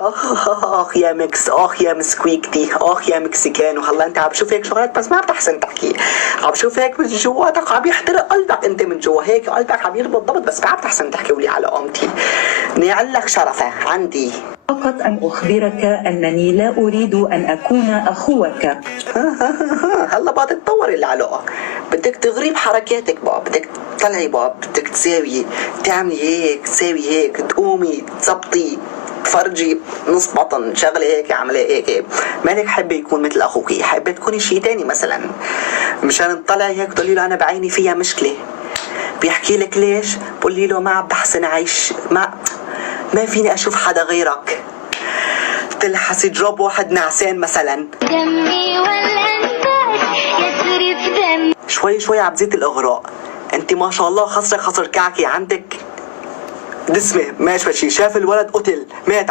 اخ يا مكس، اخ يا مسكويكتي، اخ يا مكسيكانو. هلا انت عم بشوف هيك شغلات بس ما بتحسن تحكي، عم بشوف هيك من جواتك عم يحترق قلبك، انت من جوا هيك قلبك عم يربط ضبط بس ما بتحسن تحكي. ولي على قامتي نيعلك شرفه عندي. فقط أن أخبرك أنني لا أريد أن أكون أخوك. هلا بقى تتطور العلاقة، بدك تغريب حركاتك بقى، بدك تطلعي بقى، بدك تساوي، تعملي هيك تساوي هيك، تقومي تزبطي تفرجي نص بطن شغله هيك عمليه هيك. مالك حابه يكون مثل اخوك، حابه تكوني شيء تاني مثلا مشان تطلعي هيك تقولي له انا بعيني فيها مشكله. بيحكي لك ليش؟ بقولي له ما عم بحسن اعيش، ما فيني اشوف حدا غيرك. تلحسي جروب واحد نعسان مثلا، دمي والأنفاس يسرف دمي. شوي شوي عم بزيد الاغراء. انت ما شاء الله خصرك خصر كعكي، عندك دسمه ماشي، شاف الولد قتل مات.